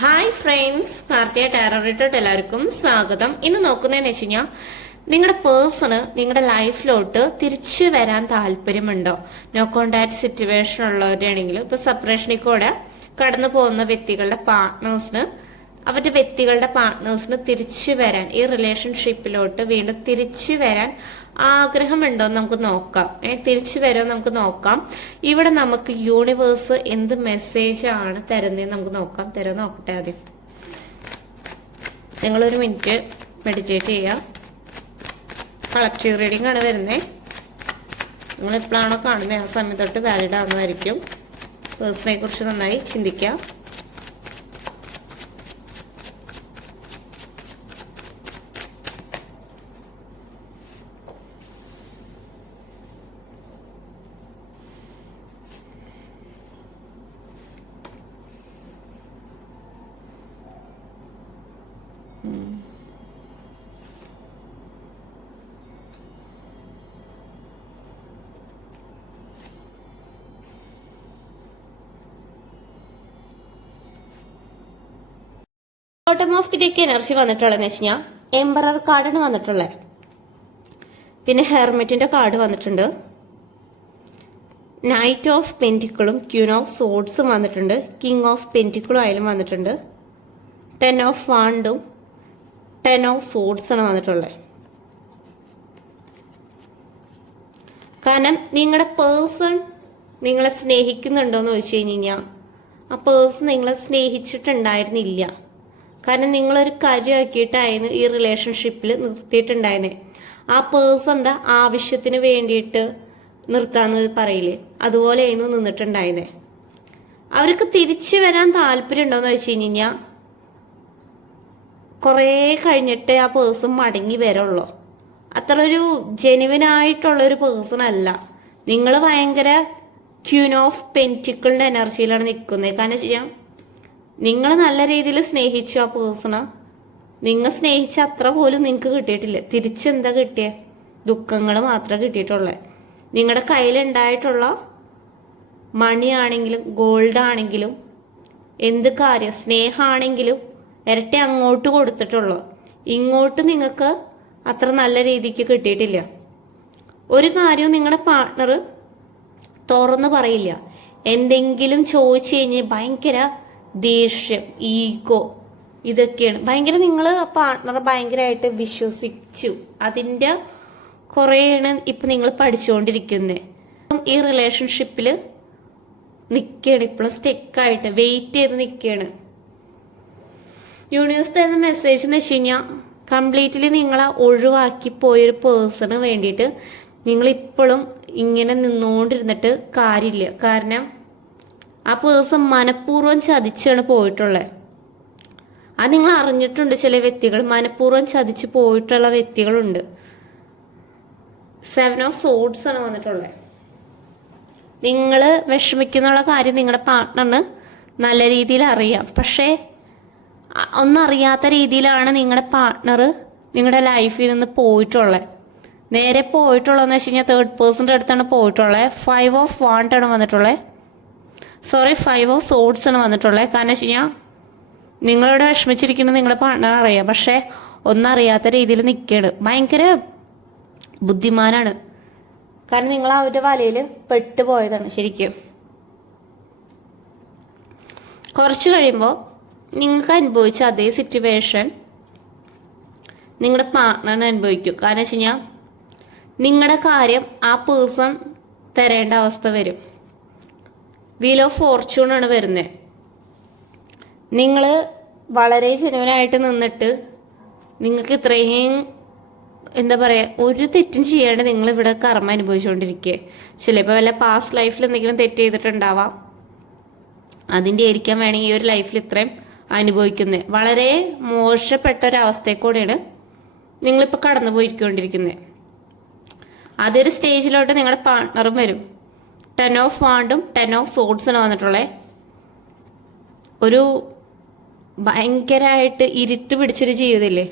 Hi friends, Karthika tarot retort എല്ലാവർക്കും സ്വാഗതം. ഇന്ന് നോക്കുന്നതെന്ന് വെച്ച് കഴിഞ്ഞാൽ നിങ്ങളുടെ പേഴ്സണ് നിങ്ങളുടെ ലൈഫിലോട്ട് തിരിച്ചു വരാൻ താല്പര്യമുണ്ടോ? നോ കോണ്ടാക്ട് സിറ്റുവേഷൻ ഉള്ളവരാണെങ്കിലും ഇപ്പൊ സെപ്പറേഷനിൽ കൂടെ കടന്നു പോകുന്ന വ്യക്തികളുടെ പാർട്ട്നേഴ്സിന് തിരിച്ചു വരാൻ, ഈ റിലേഷൻഷിപ്പിലോട്ട് വീണ്ടും തിരിച്ചു വരാൻ ആഗ്രഹമുണ്ടോ എന്ന് നമുക്ക് നോക്കാം. തിരിച്ചു വരുമോ നമുക്ക് നോക്കാം. ഇവിടെ നമുക്ക് യൂണിവേഴ്സ് എന്ത് മെസ്സേജ് ആണ് തരുന്നതെന്ന് നമുക്ക് നോക്കാം. തരുമോ നോക്കട്ടെ. ആദ്യം നിങ്ങളൊരു മിനിറ്റ് മെഡിറ്റേറ്റ് ചെയ്യാം. കളക്റ്റീവ് റീഡിംഗ് ആണ് വരുന്നത്. നിങ്ങൾ എപ്പോഴാണോ കാണുന്നത് ആ സമയം തൊട്ട് വാലിഡ് ആവുന്നതായിരിക്കും. പേഴ്സണെ കുറിച്ച് നന്നായി ചിന്തിക്കാം. ബോട്ടം ഓഫ് ദി ഡേക്ക് എനർജി വന്നിട്ടുള്ളതെന്ന് വെച്ച് കഴിഞ്ഞാൽ എംബറർ കാർഡാണ് വന്നിട്ടുള്ളത്. പിന്നെ ഹെർമിറ്റിന്റെ കാർഡ് വന്നിട്ടുണ്ട്. നൈറ്റ് ഓഫ് പെന്റിക്കിളും ക്യൂൻ ഓഫ് സോഡ്സും വന്നിട്ടുണ്ട്. കിങ് ഓഫ് പെന്റിക്കിളും ആയാലും വന്നിട്ടുണ്ട്. 10 ഓഫ് വാണ്ടും 10 ഓഫ് സോഡ്സാണ് വന്നിട്ടുള്ളത്. കാരണം നിങ്ങളുടെ പേഴ്സൺ നിങ്ങളെ സ്നേഹിക്കുന്നുണ്ടോയെന്ന് ചോദിച്ചു കഴിഞ്ഞാൽ ആ പേഴ്സൺ നിങ്ങളെ സ്നേഹിച്ചിട്ടുണ്ടായിരുന്നില്ല. കാരണം നിങ്ങളൊരു കാര്യമാക്കിയിട്ടായിരുന്നു ഈ റിലേഷൻഷിപ്പിൽ നിർത്തിയിട്ടുണ്ടായിരുന്നത്. ആ പേഴ്സണിന്റെ ആവശ്യത്തിന് വേണ്ടിയിട്ട് നിർത്താന്ന് പറയില്ലേ, അതുപോലെയായിരുന്നു നിന്നിട്ടുണ്ടായിരുന്നത്. അവർക്ക് തിരിച്ചു വരാൻ താല്പര്യം ഉണ്ടോയെന്ന് ചോദിച്ചു കഴിഞ്ഞാൽ കുറേ കഴിഞ്ഞിട്ട് ആ പേഴ്സൺ മടങ്ങി വരുള്ളൂ. അത്ര ഒരു ജെനുവിനായിട്ടുള്ളൊരു പേഴ്സൺ അല്ല. നിങ്ങൾ ഭയങ്കര ക്യൂൻ ഓഫ് പെന്റിക്കിളിന്റെ എനർജിയിലാണ് നിൽക്കുന്നത്. കാരണം വെച്ചാൽ നിങ്ങൾ നല്ല രീതിയിൽ സ്നേഹിച്ചു ആ പേഴ്സണെ. നിങ്ങൾ സ്നേഹിച്ച അത്ര പോലും നിങ്ങൾക്ക് കിട്ടിയിട്ടില്ല. തിരിച്ചെന്താ കിട്ടിയ? ദുഃഖങ്ങൾ മാത്രമേ കിട്ടിയിട്ടുള്ളൂ. നിങ്ങളുടെ കയ്യിലുണ്ടായിട്ടുള്ള മണിയാണെങ്കിലും ഗോൾഡ് ആണെങ്കിലും എന്ത് കാര്യം, സ്നേഹമാണെങ്കിലും ഇരട്ടി അങ്ങോട്ട് കൊടുത്തിട്ടുള്ളൂ. ഇങ്ങോട്ട് നിങ്ങൾക്ക് അത്ര നല്ല രീതിക്ക് കിട്ടിയിട്ടില്ല. ഒരു കാര്യവും നിങ്ങളുടെ പാർട്ട്ണർ തുറന്നു പറയില്ല. എന്തെങ്കിലും ചോദിച്ചു കഴിഞ്ഞ് ഭയങ്കര ദേഷ്യം, ഈഗോ, ഇതൊക്കെയാണ് ഭയങ്കര. നിങ്ങൾ ആ പാർട്ട്ണറെ ഭയങ്കരമായിട്ട് വിശ്വസിച്ചു. അതിൻ്റെ കുറേയാണ് ഇപ്പം നിങ്ങൾ പഠിച്ചുകൊണ്ടിരിക്കുന്നത്. ഈ റിലേഷൻഷിപ്പിൽ നിൽക്കുകയാണ്, ഇപ്പോഴും സ്റ്റെക്കായിട്ട് വെയിറ്റ് ചെയ്ത് നിൽക്കുകയാണ്. യൂണിവേഴ്സ് തരുന്ന മെസ്സേജ് എന്ന് വെച്ച് കഴിഞ്ഞാൽ കംപ്ലീറ്റ്ലി നിങ്ങളെ ഒഴിവാക്കി പോയൊരു പേഴ്സണ് വേണ്ടിയിട്ട് നിങ്ങളിപ്പോഴും ഇങ്ങനെ നിന്നുകൊണ്ടിരുന്നിട്ട് കാര്യമില്ല. കാരണം ആ പേഴ്സൺ മനഃപൂർവ്വം ചതിച്ചാണ് പോയിട്ടുള്ളത്. അത് നിങ്ങൾ അറിഞ്ഞിട്ടുണ്ട്. ചില വ്യക്തികൾ മനഃപൂർവ്വം ചതിച്ച് പോയിട്ടുള്ള വ്യക്തികളുണ്ട്. 7 ഓഫ് സോഡ്സ് ആണ് വന്നിട്ടുള്ളത്. നിങ്ങൾ വിഷമിക്കുന്നുള്ള കാര്യം നിങ്ങളുടെ പാർട്ട്ണറിന് നല്ല രീതിയിൽ അറിയാം. പക്ഷേ ഒന്നറിയാത്ത രീതിയിലാണ് നിങ്ങളുടെ പാർട്ട്ണർ നിങ്ങളുടെ ലൈഫിൽ നിന്ന് പോയിട്ടുള്ളത്. നേരെ പോയിട്ടുള്ളതെന്ന് വെച്ച് കഴിഞ്ഞാൽ തേർഡ് പേഴ്സൻ്റെ അടുത്താണ് പോയിട്ടുള്ളത്. 5 ഓഫ് വാണ്ടാണ് വന്നിട്ടുള്ളത്. 5 ഓഫ് സോഡ്സ് ആണ് വന്നിട്ടുള്ളത്. കാരണം വെച്ച് കഴിഞ്ഞാൽ നിങ്ങളിവിടെ വിഷമിച്ചിരിക്കുന്നത് നിങ്ങളുടെ പാർട്ട്ണർ അറിയാം. പക്ഷേ ഒന്നറിയാത്ത രീതിയിൽ നിൽക്കുകയാണ്. ഭയങ്കര ബുദ്ധിമാനാണ്. കാരണം നിങ്ങൾ അവരുടെ വലയിൽ പെട്ടുപോയതാണ് ശരിക്കും. കുറച്ച് കഴിയുമ്പോൾ നിങ്ങൾക്ക് അനുഭവിച്ച അതേ സിറ്റുവേഷൻ നിങ്ങളുടെ പാർട്ട്ണറിന് അനുഭവിക്കും. കാരണം വെച്ച് കഴിഞ്ഞാൽ നിങ്ങളുടെ കാര്യം ആ പേഴ്സൺ തരേണ്ട അവസ്ഥ വരും. വീൽ ഓഫ് ഫോർച്യൂൺ ആണ് വരുന്നത്. നിങ്ങൾ വളരെ ജെനുവനായിട്ട് നിന്നിട്ട് നിങ്ങൾക്ക് ഇത്രയും എന്താ പറയുക, ഒരു തെറ്റും ചെയ്യാണ്ട് നിങ്ങൾ ഇവിടെ കർമ്മ അനുഭവിച്ചുകൊണ്ടിരിക്കുക. ചിലപ്പോൾ വല്ല പാസ്റ്റ് ലൈഫിൽ എന്തെങ്കിലും തെറ്റ് ചെയ്തിട്ടുണ്ടാവാം. അതിൻ്റെ ആയിരിക്കാൻ വേണമെങ്കിൽ ഈ ഒരു ലൈഫിൽ ഇത്രയും അനുഭവിക്കുന്നത്. വളരെ മോശപ്പെട്ട ഒരവസ്ഥയെ കൂടെയാണ് നിങ്ങളിപ്പോൾ കടന്നു പോയിക്കൊണ്ടിരിക്കുന്നത്. അതൊരു സ്റ്റേജിലോട്ട് നിങ്ങളുടെ പാർട്ട്ണറും വരും. 10 ഓഫ് വാണ്ടും 10 ഓഫ് സോഡ്സാണ് വന്നിട്ടുള്ളത്. ഒരു ഭയങ്കരമായിട്ട് ഇരുട്ട് പിടിച്ചൊരു ജീവിതമില്ലേ,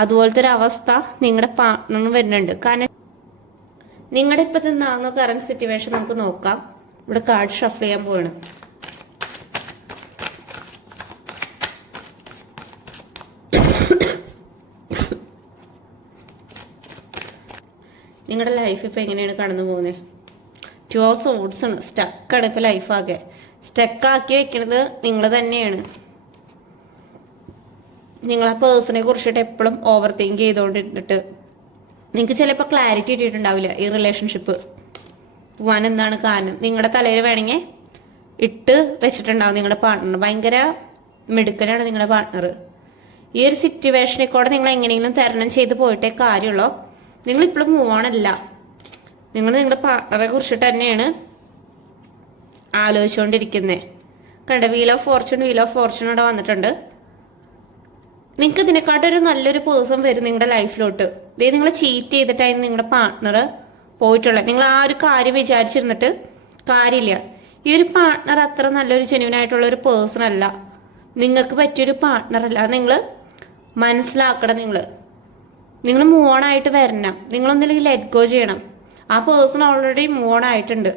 അതുപോലത്തെ ഒരു അവസ്ഥ നിങ്ങളുടെ പാർട്ട്ണറിന് വരുന്നുണ്ട്. കാരണം നിങ്ങളുടെ ഇപ്പോഴത്തെ നാങ്ങ കറന്റ് സിറ്റുവേഷൻ നമുക്ക് നോക്കാം. ഇവിടെ കാർഡ് ഷഫിൾ ചെയ്യാൻ പോവാണ്. നിങ്ങളുടെ ലൈഫ് ഇപ്പോൾ എങ്ങനെയാണ് കടന്നു പോകുന്നത്? 2 of Swords ആണ്. സ്റ്റക്കാണ് ഇപ്പോൾ ലൈഫാകെ. സ്റ്റക്കാക്കി വെക്കണത് നിങ്ങൾ തന്നെയാണ്. നിങ്ങൾ ആ പേഴ്സണെ കുറിച്ചിട്ട് എപ്പോഴും ഓവർ തിങ്ക് ചെയ്തുകൊണ്ടിരുന്നിട്ട് നിങ്ങൾക്ക് ചിലപ്പോൾ ക്ലാരിറ്റി കിട്ടിയിട്ടുണ്ടാവില്ല ഈ റിലേഷൻഷിപ്പ് പോവാൻ എന്താണ് കാരണം. നിങ്ങളുടെ തലയിൽ വേണമെങ്കിൽ ഇട്ട് വെച്ചിട്ടുണ്ടാവും നിങ്ങളുടെ പാർട്ട്ണർ. ഭയങ്കര മിടുക്കനാണ് നിങ്ങളുടെ പാർട്ട്ണർ. ഈ ഒരു സിറ്റുവേഷനിൽ കൂടെ നിങ്ങൾ എങ്ങനെയെങ്കിലും തരണം ചെയ്ത് പോയിട്ടേ കാര്യമുള്ളൂ. നിങ്ങളിപ്പോഴും മൂവ് ഓൺ അല്ല. നിങ്ങൾ നിങ്ങളുടെ പാർട്ട്ണറെ കുറിച്ചിട്ട് തന്നെയാണ് ആലോചിച്ചുകൊണ്ടിരിക്കുന്നത്. കണ്ട വീൽ ഓഫ് ഫോർച്യൂൺ ഇവിടെ വന്നിട്ടുണ്ട്. നിങ്ങൾക്ക് ഇതിനെക്കാട്ടൊരു നല്ലൊരു പേഴ്സൺ വരും നിങ്ങളുടെ ലൈഫിലോട്ട്. ഇതേ നിങ്ങൾ ചീറ്റ് ചെയ്തിട്ടായിരുന്നു നിങ്ങളുടെ പാർട്ട്ണർ പോയിട്ടുള്ളത്. നിങ്ങൾ ആ ഒരു കാര്യം വിചാരിച്ചിരുന്നിട്ട് കാര്യമില്ല. ഈ ഒരു പാർട്ട്ണർ അത്ര നല്ലൊരു ജെന്യൂൻ ആയിട്ടുള്ള ഒരു പേഴ്സൺ അല്ല. നിങ്ങൾക്ക് പറ്റിയൊരു പാർട്ട്ണർ അല്ല. നിങ്ങൾ മനസ്സിലാക്കണം. നിങ്ങൾ മൂവ് ഓൺ ആയിട്ട് വരണം. നിങ്ങളൊന്നില്ലെങ്കിൽ ലെറ്റ് ഗോ ചെയ്യണം. ആ പേഴ്സൺ ഓൾറെഡി മൂവ് ഓൺ ആയിട്ടുണ്ട്.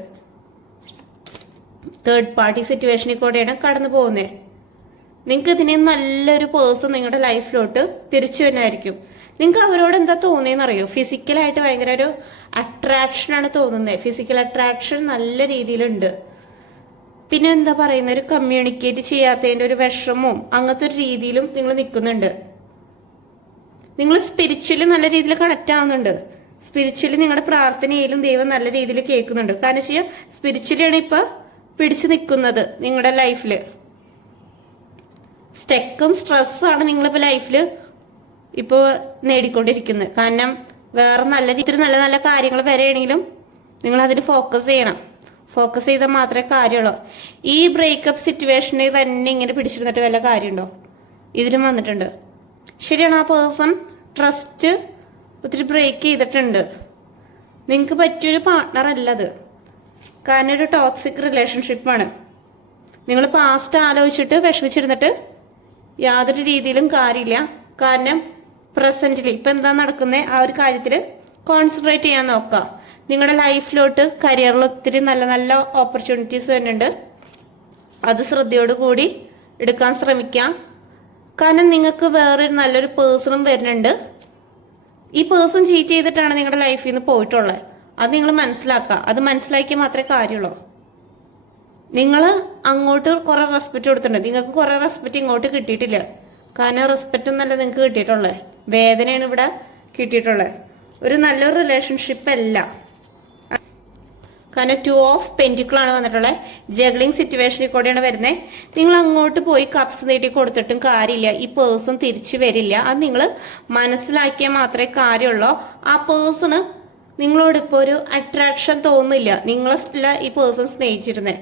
തേർഡ് പാർട്ടി സിറ്റുവേഷനിൽ കൂടെയാണ് കടന്നു പോകുന്നത്. നിങ്ങൾക്ക് ഇതിനെ നല്ലൊരു പേഴ്സൺ നിങ്ങളുടെ ലൈഫിലോട്ട് തിരിച്ചു വരുന്നതായിരിക്കും. നിങ്ങൾക്ക് അവരോട് എന്താ തോന്നിയെന്നറിയോ? ഫിസിക്കലായിട്ട് ഭയങ്കര ഒരു അട്രാക്ഷനാണ് തോന്നുന്നത്. ഫിസിക്കൽ അട്രാക്ഷൻ നല്ല രീതിയിലുണ്ട്. പിന്നെ എന്താ പറയുന്നത്, ഒരു കമ്മ്യൂണിക്കേറ്റ് ചെയ്യാത്തതിൻ്റെ ഒരു വിഷമവും അങ്ങനത്തെ ഒരു രീതിയിലും നിങ്ങൾ നിൽക്കുന്നുണ്ട്. നിങ്ങൾ സ്പിരിച്വലി നല്ല രീതിയിൽ കണക്റ്റ് ആവുന്നുണ്ട്. സ്പിരിച്വലി നിങ്ങളുടെ പ്രാർത്ഥനയിലും ദൈവം നല്ല രീതിയിൽ കേൾക്കുന്നുണ്ട്. കാരണം വെച്ചാൽ സ്പിരിച്വലിയാണ് ഇപ്പൊ പിടിച്ചു നിൽക്കുന്നത് നിങ്ങളുടെ ലൈഫിൽ. സ്റ്റെക്കും സ്ട്രെസ്സാണ് നിങ്ങളിപ്പോൾ ലൈഫിൽ ഇപ്പോൾ നേടിക്കൊണ്ടിരിക്കുന്നത്. കാരണം വേറെ നല്ല രീതിയിൽ നല്ല നല്ല കാര്യങ്ങൾ വരെയാണെങ്കിലും നിങ്ങൾ അതിന് ഫോക്കസ് ചെയ്യണം. ഫോക്കസ് ചെയ്താൽ മാത്രമേ കാര്യമുള്ളൂ. ഈ ബ്രേക്കപ്പ് സിറ്റുവേഷനിൽ തന്നെ ഇങ്ങനെ പിടിച്ചിരുന്നിട്ട് വല്ല കാര്യമുണ്ടോ? ഇതിലും വന്നിട്ടുണ്ട്. ശരിയാണ്, ആ പേഴ്സൺ ട്രസ്റ്റ് ഒത്തിരി ബ്രേക്ക് ചെയ്തിട്ടുണ്ട്. നിങ്ങൾക്ക് പറ്റിയൊരു പാർട്ട്ണർ അല്ലത്. കാരണം ഒരു ടോക്സിക് റിലേഷൻഷിപ്പാണ്. നിങ്ങൾ പാസ്റ്റ് ആലോചിച്ചിട്ട് വിഷമിച്ചിരുന്നിട്ട് യാതൊരു രീതിയിലും കാര്യമില്ല. കാരണം പ്രസന്റിൽ ഇപ്പം എന്താ നടക്കുന്നത് ആ ഒരു കാര്യത്തിൽ കോൺസെൻട്രേറ്റ് ചെയ്യാൻ നോക്കുക. നിങ്ങളുടെ ലൈഫിലോട്ട് കരിയറിൽ ഒത്തിരി നല്ല നല്ല ഓപ്പർച്യൂണിറ്റീസ് വരുന്നുണ്ട്. അത് ശ്രദ്ധയോടുകൂടി എടുക്കാൻ ശ്രമിക്കാം. കാരണം നിങ്ങൾക്ക് വേറൊരു നല്ലൊരു പേഴ്സണും വരുന്നുണ്ട്. ഈ പേഴ്സൺ ചീറ്റ് ചെയ്തിട്ടാണ് നിങ്ങളുടെ ലൈഫിൽ നിന്ന് പോയിട്ടുള്ളത്. അത് നിങ്ങൾ മനസ്സിലാക്കുക. അത് മനസ്സിലാക്കിയാൽ മാത്രമേ കാര്യമുള്ളൂ. നിങ്ങൾ അങ്ങോട്ട് കുറെ റെസ്പെക്റ്റ് കൊടുത്തിട്ടുണ്ട്. നിങ്ങൾക്ക് കുറെ റെസ്പെക്റ്റ് ഇങ്ങോട്ട് കിട്ടിയിട്ടില്ല. കാരണം റെസ്പെക്റ്റ് ഒന്നല്ല നിങ്ങൾക്ക് കിട്ടിയിട്ടുള്ളത്, വേദനയാണ് ഇവിടെ കിട്ടിയിട്ടുള്ളത്. ഒരു നല്ലൊരു റിലേഷൻഷിപ്പ് അല്ല. കാരണം 2 of Pentacles ആണ് വന്നിട്ടുള്ളത്. ജഗ്ലിംഗ് സിറ്റുവേഷനിൽ കൂടെയാണ് വരുന്നത്. നിങ്ങൾ അങ്ങോട്ട് പോയി കപ്സ് നീട്ടി കൊടുത്തിട്ടും കാര്യമില്ല. ഈ പേഴ്സൺ തിരിച്ചു വരില്ല. അത് നിങ്ങൾ മനസ്സിലാക്കിയാൽ മാത്രമേ കാര്യമുള്ളൂ. ആ പേഴ്സണ് നിങ്ങളോട് ഇപ്പോൾ ഒരു അട്രാക്ഷൻ തോന്നില്ല. നിങ്ങളല്ല ഈ പേഴ്സൺ സ്നേഹിച്ചിരുന്നത്.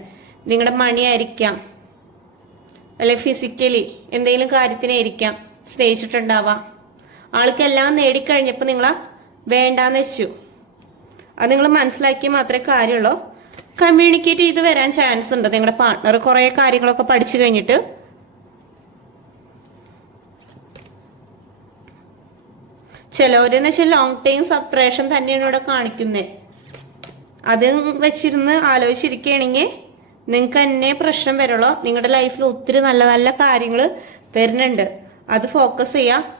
നിങ്ങളുടെ മണിയായിരിക്കാം, അല്ലെ ഫിസിക്കലി എന്തെങ്കിലും കാര്യത്തിനായിരിക്കാം സ്നേഹിച്ചിട്ടുണ്ടാവാം. ആൾക്കെല്ലാം നേടിക്കഴിഞ്ഞപ്പോൾ നിങ്ങളെ വേണ്ടാന്ന് വെച്ചു. അത് നിങ്ങൾ മനസ്സിലാക്കിയാൽ മാത്രമേ കാര്യമുള്ളൂ. കമ്മ്യൂണിക്കേറ്റ് ചെയ്ത് വരാൻ ചാൻസ് ഉണ്ട്. നിങ്ങളുടെ പാർട്ട്ണർ കുറേ കാര്യങ്ങളൊക്കെ പഠിച്ചു കഴിഞ്ഞിട്ട് ചിലവരെന്ന് വെച്ചാൽ ലോങ് ടൈം സെപ്പറേഷൻ തന്നെയാണ് ഇവിടെ കാണിക്കുന്നത്. അത് വെച്ചിരുന്ന് ആലോചിച്ചിരിക്കുകയാണെങ്കിൽ നിങ്ങൾക്ക് തന്നെ പ്രശ്നം വരുള്ളൂ. നിങ്ങളുടെ ലൈഫിൽ ഒത്തിരി നല്ല നല്ല കാര്യങ്ങൾ വരുന്നുണ്ട്. അത് ഫോക്കസ് ചെയ്യുക.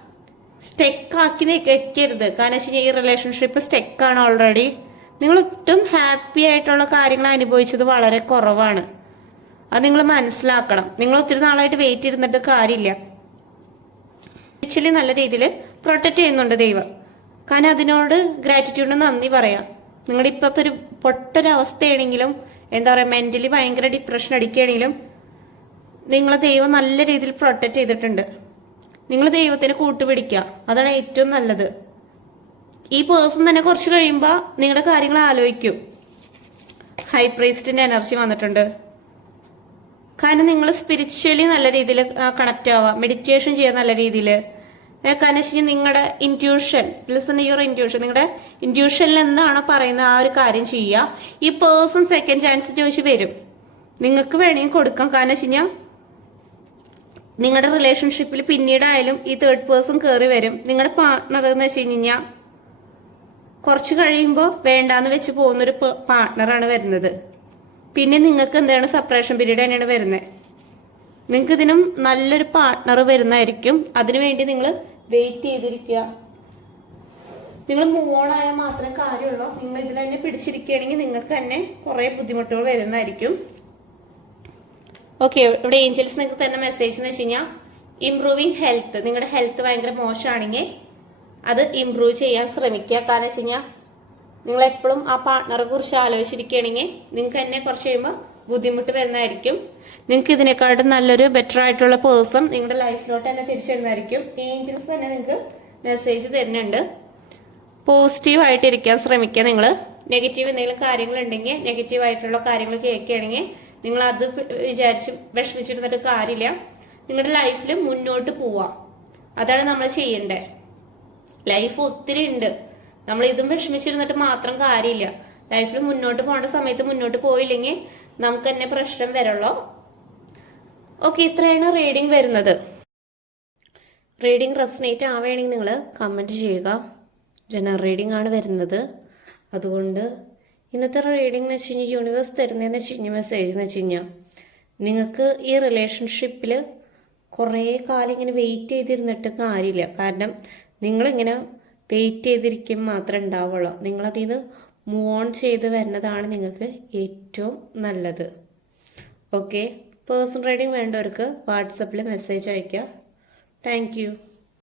സ്റ്റെക്കാക്കി വെക്കരുത്. കാരണം വെച്ച് കഴിഞ്ഞാൽ ഈ റിലേഷൻഷിപ്പ് സ്റ്റെക്കാണ് ഓൾറെഡി. നിങ്ങൾ ഒട്ടും ഹാപ്പി ആയിട്ടുള്ള കാര്യങ്ങൾ അനുഭവിച്ചത് വളരെ കുറവാണ്. അത് നിങ്ങൾ മനസ്സിലാക്കണം. നിങ്ങൾ ഒത്തിരി നാളായിട്ട് വെയിറ്റ് ചെയ്തിട്ട് കാര്യമില്ല. ആക്ച്വലി നല്ല രീതിയിൽ പ്രൊട്ടക്റ്റ് ചെയ്യുന്നുണ്ട് ദൈവം. കാരണം അതിനോട് ഗ്രാറ്റിറ്റ്യൂഡിന് നന്ദി പറയാം. നിങ്ങളുടെ ഇപ്പോഴത്തെ ഒരു പൊട്ടൊരവസ്ഥയാണെങ്കിലും എന്താ പറയുക, മെന്റലി ഭയങ്കര ഡിപ്രഷൻ അടിക്കുകയാണെങ്കിലും നിങ്ങളെ ദൈവം നല്ല രീതിയിൽ പ്രൊട്ടക്റ്റ് ചെയ്തിട്ടുണ്ട്. നിങ്ങൾ ദൈവത്തിന് കൂട്ടുപിടിക്കുക. അതാണ് ഏറ്റവും നല്ലത്. ഈ പേഴ്സൺ തന്നെ കുറച്ച് കഴിയുമ്പോൾ നിങ്ങളുടെ കാര്യങ്ങൾ ആലോചിക്കും. ഹൈ പ്രൈസ്റ്റിന്റെ എനർജി വന്നിട്ടുണ്ട്. കാരണം നിങ്ങൾ സ്പിരിച്വലി നല്ല രീതിയിൽ കണക്റ്റ് ആവുക, മെഡിറ്റേഷൻ ചെയ്യുക നല്ല രീതിയിൽ. കാരണം വെച്ച് കഴിഞ്ഞാൽ നിങ്ങളുടെ ഇൻറ്റ്യൂഷൻ, ലിസൺ യുവർ ഇൻറ്റ്യൂഷൻ, നിങ്ങളുടെ ഇൻറ്റ്യൂഷനിൽ എന്താണോ പറയുന്നത് ആ ഒരു കാര്യം ചെയ്യുക. ഈ പേഴ്സൺ സെക്കൻഡ് ചാൻസ് ചോദിച്ച് വരും. നിങ്ങൾക്ക് വേണമെങ്കിൽ കൊടുക്കാം. കാരണം വെച്ച് കഴിഞ്ഞാൽ നിങ്ങളുടെ റിലേഷൻഷിപ്പിൽ പിന്നീടായാലും ഈ തേർഡ് പേഴ്സൺ കയറി വരും. നിങ്ങളുടെ പാർട്ട്ണർ എന്ന് വെച്ച് കഴിഞ്ഞാൽ കുറച്ച് കഴിയുമ്പോൾ വേണ്ടാന്ന് വെച്ച് പോകുന്നൊരു പാർട്ട്ണറാണ് വരുന്നത്. പിന്നെ നിങ്ങൾക്ക് എന്താണ് സെപ്പറേഷൻ പീരീഡ് തന്നെയാണ് വരുന്നത്. നിങ്ങൾക്ക് ഇതിനും നല്ലൊരു പാർട്ട്ണർ വരുന്നതായിരിക്കും. അതിനുവേണ്ടി നിങ്ങൾ വെയിറ്റ് ചെയ്തിരിക്കുക. നിങ്ങൾ മൂവ് ഓൺ ആയാൽ മാത്രമേ കാര്യമുള്ളൂ. നിങ്ങൾ ഇതിൽ തന്നെ പിടിച്ചിരിക്കുകയാണെങ്കിൽ നിങ്ങൾക്ക് തന്നെ കുറേ ബുദ്ധിമുട്ടുകൾ വരുന്നതായിരിക്കും. ഓക്കെ, ഇവിടെ ഏഞ്ചൽസ് നിങ്ങൾക്ക് തന്നെ മെസ്സേജ് എന്ന് വെച്ച് കഴിഞ്ഞാൽ ഇംപ്രൂവിങ് ഹെൽത്ത്. നിങ്ങളുടെ ഹെൽത്ത് ഭയങ്കര മോശമാണെങ്കിൽ അത് ഇംപ്രൂവ് ചെയ്യാൻ ശ്രമിക്കുക. കാരണം വെച്ച് കഴിഞ്ഞാൽ നിങ്ങൾ എപ്പോഴും ആ പാർട്ട്ണറെ കുറിച്ച് ആലോചിച്ചിരിക്കുകയാണെങ്കിൽ നിങ്ങൾക്ക് തന്നെ കുറച്ച് കഴിയുമ്പോൾ ബുദ്ധിമുട്ട് വരുന്നതായിരിക്കും. നിങ്ങൾക്ക് ഇതിനെക്കാട്ടും നല്ലൊരു ബെറ്റർ ആയിട്ടുള്ള പേഴ്സൺ നിങ്ങളുടെ ലൈഫിലോട്ട് തന്നെ തിരിച്ചു വരുന്നതായിരിക്കും. ഏഞ്ചൽസ് തന്നെ നിങ്ങൾക്ക് മെസ്സേജ് തരുന്നുണ്ട്. പോസിറ്റീവായിട്ടിരിക്കാൻ ശ്രമിക്കുക. നിങ്ങൾ നെഗറ്റീവ് എന്തെങ്കിലും കാര്യങ്ങളുണ്ടെങ്കിൽ നെഗറ്റീവായിട്ടുള്ള കാര്യങ്ങൾ കേൾക്കുകയാണെങ്കിൽ നിങ്ങൾ അത് വിചാരിച്ച് വിഷമിച്ചിരുന്നിട്ട് കാര്യമില്ല. നിങ്ങളുടെ ലൈഫിൽ മുന്നോട്ട് പോവാം, അതാണ് നമ്മൾ ചെയ്യേണ്ടത്. ലൈഫ് ഒത്തിരി ഉണ്ട്, നമ്മൾ ഇതും വിഷമിച്ചിരുന്നിട്ട് മാത്രം കാര്യമില്ല. ലൈഫിൽ മുന്നോട്ട് പോകേണ്ട സമയത്ത് മുന്നോട്ട് പോയില്ലെങ്കിൽ നമുക്ക് തന്നെ പ്രശ്നം വരുള്ളൂ. ഓക്കെ, ഇത്രയാണ് റീഡിങ് വരുന്നത്. റീഡിങ് റെസനേറ്റ് ആവുകയാണെങ്കിൽ നിങ്ങൾ കമൻറ്റ് ചെയ്യുക. ജനറൽ റീഡിംഗ് ആണ് വരുന്നത്. അതുകൊണ്ട് ഇന്നത്തെ റീഡിംഗ് എന്ന് വെച്ച് കഴിഞ്ഞാൽ യൂണിവേഴ്സ് തരുന്നതെന്ന് വെച്ച് കഴിഞ്ഞാൽ മെസ്സേജ് എന്ന് വെച്ച് കഴിഞ്ഞാൽ നിങ്ങൾക്ക് ഈ റിലേഷൻഷിപ്പിൽ കുറേ കാലം ഇങ്ങനെ വെയിറ്റ് ചെയ്തിരുന്നിട്ട് കാര്യമില്ല. കാരണം നിങ്ങളിങ്ങനെ വെയിറ്റ് ചെയ്തിരിക്കും മാത്രമേ ഉണ്ടാവുള്ളൂ. നിങ്ങളതിൽ നിന്ന് മൂവ് ഓൺ ചെയ്ത് വരുന്നതാണ് നിങ്ങൾക്ക് ഏറ്റവും നല്ലത്. ഓക്കെ, പേഴ്സണൽ റീഡിംഗ് വേണ്ടവർക്ക് വാട്സപ്പിൽ മെസ്സേജ് അയയ്ക്കുക. Thank you.